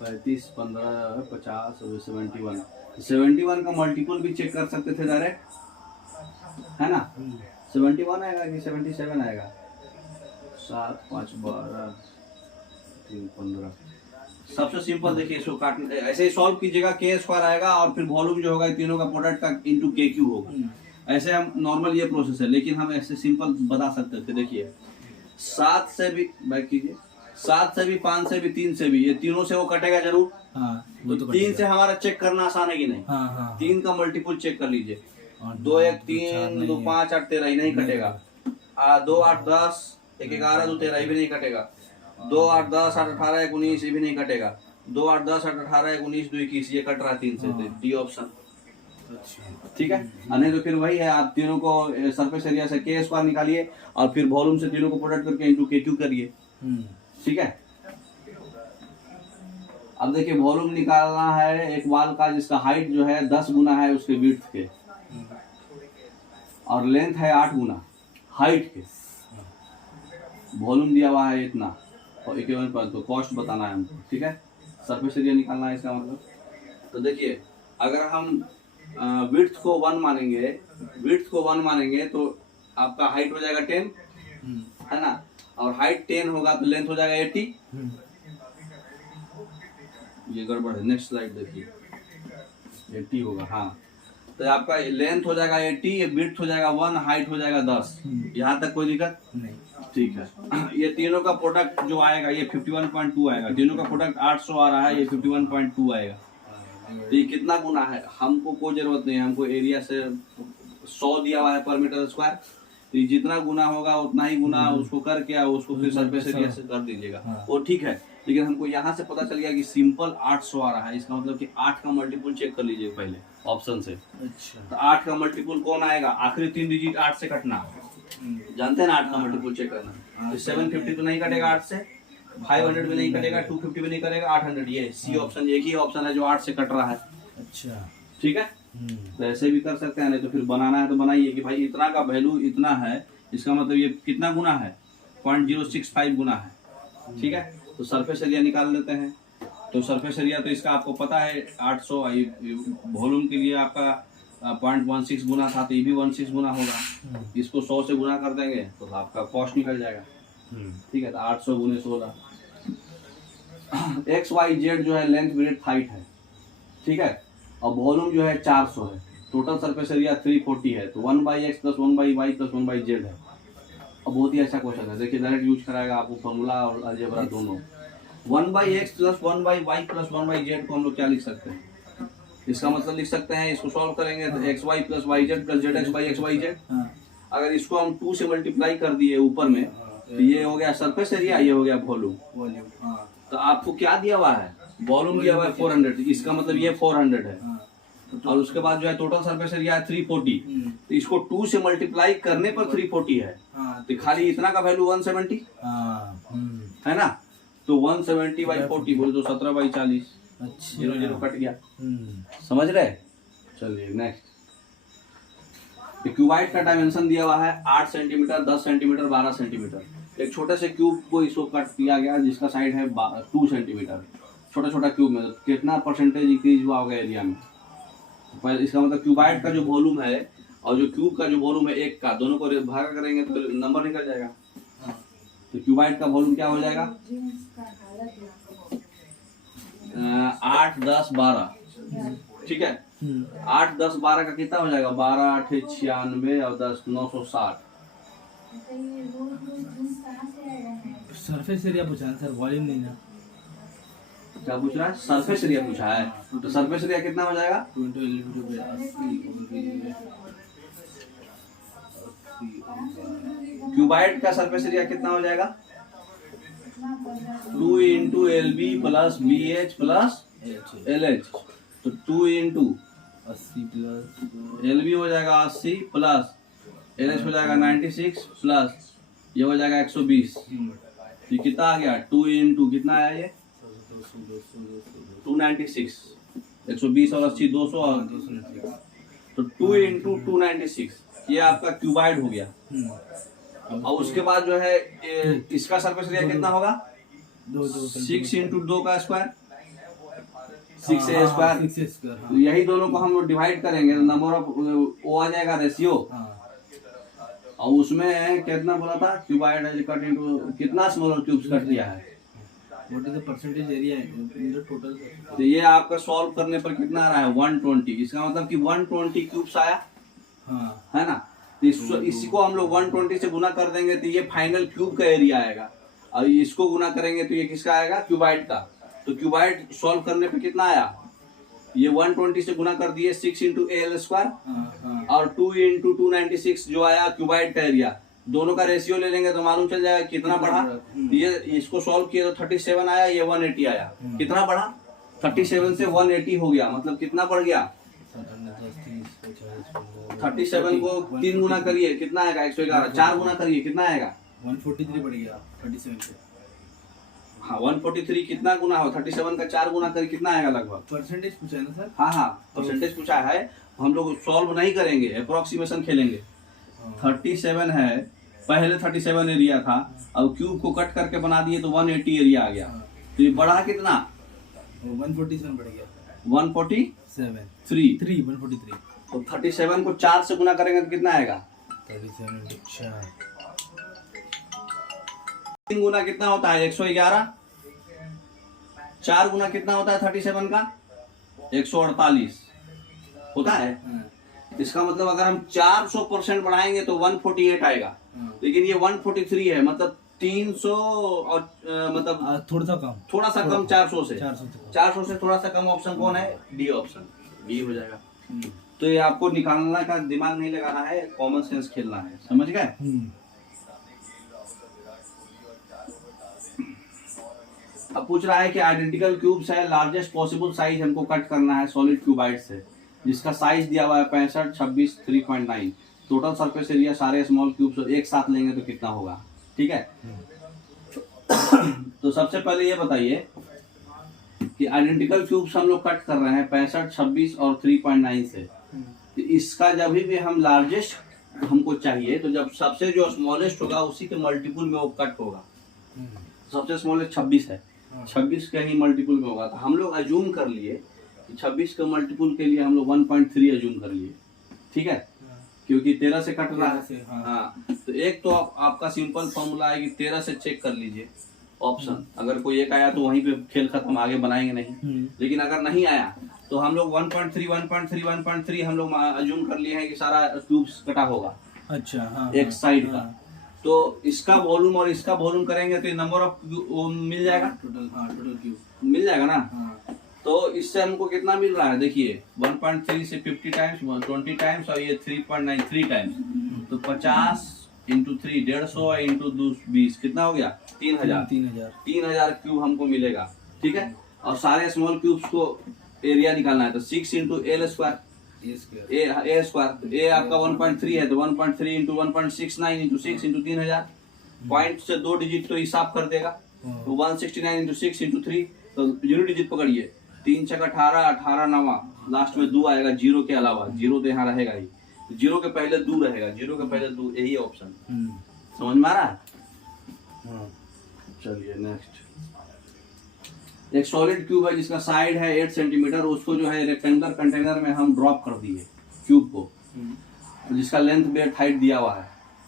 35 15 50 और 71 का मल्टीपल भी चेक कर सकते थे डायरेक्ट, है ना। 71 आएगा कि 77 आएगा, 7 5 12 3 15। सबसे सिंपल देखिए, इसको काटने ऐसे ही सॉल्व कीजिएगा, k² आएगा और फिर वॉल्यूम जो होगा तीनों का प्रोडक्ट का × KQ होगा। ऐसे हम नॉर्मल ये प्रोसेस है, लेकिन हम ऐसे सिंपल बता सकते थे। देखिए 7 से भी बैक कीजिए, 7 से भी 5 से भी 3 से भी, ये तीनों से वो कटेगा जरूर। वो तो 3 से हमारा चेक करना आसान है कि नहीं, 3 का मल्टीपल चेक कर लीजिए, 2 1 3 2 5 8 13, ही नहीं कटेगा। 2 8 10 1 11 2 13, भी नहीं कटेगा। 2 8 10 8 18 1 19, ये भी नहीं कटेगा। 2 8 10 8 18 1 19 2 21, ये कट रहा है 3 से, डी ऑप्शन, ठीक है। नहीं तो फिर वही है, आप तीनों को सरफेस एरिया से k² निकालिए और फिर वॉल्यूम से तीनों को प्रोडक्ट करके × KQ करिए, ठीक है। अब देखिए वॉल्यूम निकालना है एक वाल का जिसका हाइट जो है 10 गुना है उसके विड्थ के, और लेंथ है 8 गुना हाइट के। वॉल्यूम दिया हुआ है इतना और 51 पर, तो कॉस्ट बताना है हमको, ठीक है। सरफेस एरिया निकालना है इसका मतलब। तो देखिए अगर हम विड्थ को 1 मानेंगे, तो आपका हाइट हो जाएगा 10, है ना। और हाइट 10 होगा तो लेंथ हो जाएगा 80। ये गड़बड़ है, नेक्स्ट स्लाइड देखिए, 80 होगा। हाँ, तो आपका लेंथ हो जाएगा 80, ये विड्थ हो जाएगा 1, हाइट हो जाएगा 10। यहाँ तक कोई दिक्कत नहीं? ठीक है। ये तीनों का प्रोडक्ट जो आएगा ये 51.2 आएगा। तीनों का प्रोडक्ट 800 आ रहा है, ये 51.2 आएगा। तो ये कितना गुना है हमको कोई जरूरत नहीं है, हमको एरिया से 100 दिया हुआ है पर मीटर स्क्वायर। तो ये जितना गुना होगा उतना ही गुना उसको करके उसको फिर सरफेस एरिया से कर दीजिएगा, वो ठीक है। लेकिन हमको यहाँ से पता चल गया कि सिंपल 800 आ रहा है, इसका मतलब कि 8 का मल्टीपल चेक कर लीजिए पहले ऑप्शन से। अच्छा, तो 8 का मल्टीपल कौन आएगा, आखिरी 3 डिजिट 8 से कटना, जानते हैं ना 8 का मल्टीपल चेक करना। तो 750 तो नहीं कटेगा 8 से, 500 भी नहीं कटेगा, 250 भी नहीं करेगा, 800। ये सी ऑप्शन एक ही ऑप्शन है जो 8 से कट रहा है। अच्छा, ठीक है, तो ऐसे भी कर सकते हैं, नहीं तो फिर बनाना है तो बनाइए कि भाई इतना का वैल्यू इतना है, इसका मतलब ये कितना गुना है, 0.065 गुना है। ठीक है, तो सरफेस एरिया निकाल लेते हैं। तो सरफेस एरिया तो इसका आपको पता है 800, वॉल्यूम के लिए आपका 0.16 गुना था, तो ये भी 16 गुना होगा। इसको 100 से गुना कर देंगे तो आपका कॉस्ट निकल जाएगा। ठीक है, तो 800 गुने 16। एक्स वाई जेड जो है लेंथ ब्रेड्थ हाइट है, ठीक है, और वॉल्यूम जो है 400 है। टोटल सरफेस एरिया 340 है। तो 1/x + 1/y + 1/z है। अब बहुत ही अच्छा क्वेश्चन है, देखिए डायरेक्ट यूज कराएगा आपको फॉर्मूला और अलजेब्रा दोनों। 1/x + 1/y + 1/z को हम लोग क्या लिख सकते हैं, इसका मतलब लिख सकते हैं, इसको सॉल्व करेंगे तो xy + yz + zx/xyz। अगर इसको हम 2 से मल्टीप्लाई कर दिए ऊपर में तो ये हो गया सरफेस एरिया, ये हो गया वॉल्यूम। तो आपको क्या दिया हुआ है, वॉल्यूम दिया हुआ है 400, इसका मतलब ये 400 है। और उसके बाद जो है टोटल सरफेस एरिया है 340, तो इसको 2 से मल्टीप्लाई करने पर 340 है। तो खाली इतना का वैल्यू 170 है ना। तो 170/40 बोले तो 17/40। अच्छा, 0 कट गया, समझ रहे। चलिए नेक्स्ट, क्यूबाइड का डायमेंशन दिया हुआ है 8 सेंटीमीटर, 10 सेंटीमीटर, 12 सेंटीमीटर। एक छोटे से क्यूब को इसको कट किया गया जिसका साइड है 2 सेंटीमीटर। छोटा छोटा क्यूब में कितना परसेंटेज इंक्रीज हुआ होगा एरिया में। इसका मतलब क्यूबाइड का जो वॉल्यूम है और जो क्यूब का जो वॉल्यूम है एक का, दोनों को भागा करेंगे तो नंबर निकल जाएगा। तो क्यूबाइड का वॉल्यूम क्या हो जाएगा, 8, 10, 12। ठीक है, 8, 10, 12 का कितना हो जाएगा, 12, 8, 96 और 10, 960। सरफेस एरिया पूछा है सर, वॉल्यूम नहीं ना। क्या पूछ रहा है, सरफेस एरिया पूछा है। तो सरफेस एरिया कितना हो जाएगा, क्यूबाइड का सरफेस एरिया कितना हो जाएगा, 2 × LB + BH + LH। तो 2 × 80 + LB हो जाएगा 80 प्लस LH हो जाएगा 96 प्लस ये हो जाएगा 120। ये कितना आ गया, 2 × कितना आया ये 296, 120 और 80 200 और 200। तो 2 × 296 ये आपका क्यूबाइड हो गया। और उसके बाद जो है इसका सरफेस एरिया कितना होगा, 6 × 2 का स्क्वायर, 6a स्क्वायर। तो यही दोनों को हम लोग डिवाइड करेंगे तो नंबर ऑफ वो आ जाएगा रेशियो। और उसमें कितना बोला था, क्यूबाइड है कट इनटू कितना स्मॉलर क्यूब्स कट किया है, what is the percentage area in the total. तो ये आपका सॉल्व करने पर कितना आ रहा है, 120। इसका मतलब कि 120 क्यूब्स आया, है ना। तो इसी को हम लोग 120 से गुना कर देंगे तो ये फाइनल क्यूब का एरिया आएगा। और इसको गुना करेंगे तो ये किसका आएगा, क्यूबाइड का। तो क्यूबाइड सॉल्व करने पे कितना आया, ये 120 से गुना कर दिए 6 × AL² और 2 × 296 जो आया क्यूबाइड का एरिया। दोनों का रेशियो ले लेंगे तो मालूम चल जाएगा कितना बढ़ा। ये इसको सॉल्व किया तो 37 आया, ये 180 आया। कितना बढ़ा, 37 से 180 हो गया, मतलब कितना बढ़ गया, 37 को 3 गुना करिए कितना आएगा, 111। 4 गुना करिए कितना आएगा, 143 बढ़ गया 37 से। हाँ 143 कितना गुना हो, 37 का 4 गुना करिए कितना आएगा लगभग। परसेंटेज पूछा है ना सर। हाँ परसेंटेज पूछा है, हम लोग सॉल्व नहीं करेंगे, अप्रोक्सीमेशन खेलेंगे। 37 है, पहले 37 एरिया था, अब क्यूब को कट करके बना दिए तो 180 एरिया आ गया। तो ये बढ़ा कितना, 147 बढ़ गया, 143। तो 37 को 4 से गुना करेंगे तो कितना आएगा, 37 × 4 3 गुना कितना होता है 111, 4 गुना कितना होता है 37 का 148 होता है। इसका मतलब अगर हम 400% बढ़ाएंगे तो 148 आएगा, लेकिन ये 143 है, मतलब 300 और मतलब थोड़ा सा कम 400 से 400 से थोड़ा सा कम ऑप्शन कौन है, डी ऑप्शन, बी हो जाएगा। तो ये आपको निकालना का दिमाग नहीं लगाना है, कॉमन सेंस खेलना है, समझ गए। अब पूछ रहा है कि आइडेंटिकल क्यूब्स है, लार्जेस्ट पॉसिबल साइज हमको कट करना है सॉलिड क्यूबाइड से, जिसका साइज दिया हुआ है 65, 26, 3.9। टोटल सरफेस एरिया सारे स्मॉल क्यूब्स एक साथ लेंगे तो कितना होगा, ठीक है। तो सबसे पहले ये बताइए कि आइडेंटिकल क्यूब्स हम लोग कट कर रहे हैं 65, 26 और 3.9 से। तो इसका जब भी हम लार्जेस्ट हमको चाहिए, तो जब सबसे जो स्मॉलेस्ट होगा उसी के मल्टीपुल में वो कट होगा। सबसे स्मॉलेस्ट 26 है, 26 के ही मल्टीपुल में होगा। तो हम लोग अज्यूम कर लिए कि 26 के मल्टीपुल के लिए हम लोग 1.3 अज्यूम कर लिए, ठीक है, क्योंकि 13 से कट रहा है। हाँ, तो एक तो आपका सिंपल फॉर्मूला है कि 13 से चेक कर लीजिए ऑप्शन, अगर कोई एक आया तो वहीं पे खेल खत्म, आगे बनाएंगे नहीं। लेकिन अगर नहीं आया तो हम लोग 1.3 हम लोग अज्यूम कर लिए हैं कि सारा क्यूब्स कटा होगा। अच्छा, हाँ, एक साइड का। तो इसका वॉल्यूम और इसका वॉल्यूम करेंगे तो नंबर ऑफ मिल जाएगा, टोटल क्यूब मिल जाएगा ना। तो इससे हमको कितना मिल रहा है, देखिए 1.3 से 50 टाइम्स, 20 टाइम्स, और ये 3.9 3 टाइम्स, तो 50 इंटू 3 150 इंटू 20 कितना हो गया 3000 क्यूब हमको मिलेगा, ठीक है। और सारे स्मॉल क्यूब्स को एरिया निकालना है, तो 6 इंटू एल स्क्वायर ए स्क्वायर, ए आपका 1.3 है तो 1.3 इंटू 1.69 इंटू 6 इंटू 3000, पॉइंट से 2 डिजिट तो हिसाब कर देगा, तो 169 इंटू 6 इंटू 3, तो यूनिट डिजिट पकड़िए, 3 छक 18, 18 9, लास्ट में 2 आएगा जीरो के अलावा, जीरो तो यहाँ रहेगा ही, जीरो के पहले 2 रहेगा, जीरो के पहले 2, यही ऑप्शन समझ में आ रहा है। चलिए नेक्स्ट, एक सॉलिड क्यूब है जिसका साइड है 8 सेंटीमीटर, उसको जो है रेक्टेंगुलर कंटेनर में हम ड्रॉप कर दिए क्यूब को, जिसका लेंथ बेड हाइट दिया हुआ है,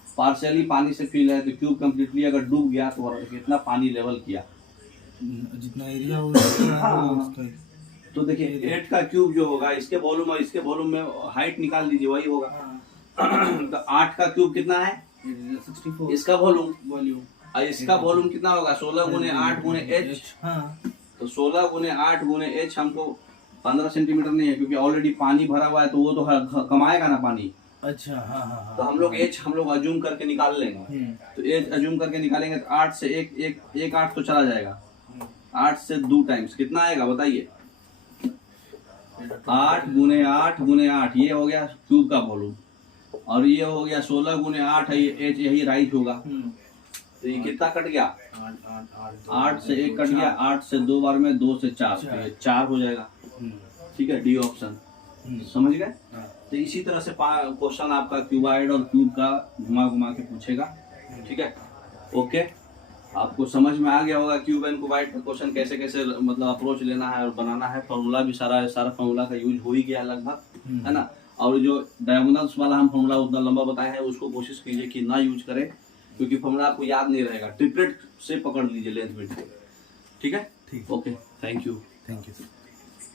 पार्शियली पानी से फिल है, तो क्यूब कंप्लीटली अगर डूब गया तो कितना पानी लेवल किया, जितना एरिया होगा। तो देखिए 8 का क्यूब जो होगा, इसके वॉल्यूम और इसके वॉल्यूम में हाइट निकाल लीजिए, वही होगा। तो 8 का क्यूब कितना है 64, इसका वॉल्यूम, और इसका वॉल्यूम कितना होगा 16 गुने 8 गुने एच, तो 16 गुने 8 गुने एच हमको 15 सेंटीमीटर नहीं है, क्योंकि ऑलरेडी पानी भरा हुआ है, तो वो तो कमाएगा ना पानी। अच्छा, हाँ। तो हम लोग एच हम लोग अज्यूम करके निकाल लेंगे, तो एच अज्यूम करके निकालेंगे तो 8 से एक 8 तो चला जाएगा, 8 से 2 टाइम्स कितना आएगा बताइए, 8 गुने 8, ये हो गया क्यूब का वॉल्यूम, और ये हो गया 16 गुने 8 है, ये एच यही राइट होगा। तो ये कितना कट गया 8 से 1 कट गया, 8 से 2 बार में 2 से 4, तो ये 4 हो जाएगा, ठीक है, डी ऑप्शन, समझ गए। तो इसी तरह से क्वेश्चन आपका क्यूबाइड और क्यूब का घुमा घुमा के पूछेगा, ठीक है। ओके, आपको समझ में आ गया होगा क्यूब एंड क्यूबाइड का क्वेश्चन कैसे कैसे मतलब अप्रोच लेना है और बनाना है। फॉर्मूला भी सारा फॉर्मूला का यूज हो ही गया लगभग, है ना। और जो डायगोनल्स वाला हम फॉर्मूला उतना लंबा बताए हैं, उसको कोशिश कीजिए कि ना यूज करें, क्योंकि फॉर्मूला आपको याद नहीं रहेगा। ट्रिपलेट से पकड़ लीजिए लेंथ विड्थ, ठीक है। Okay, thank you.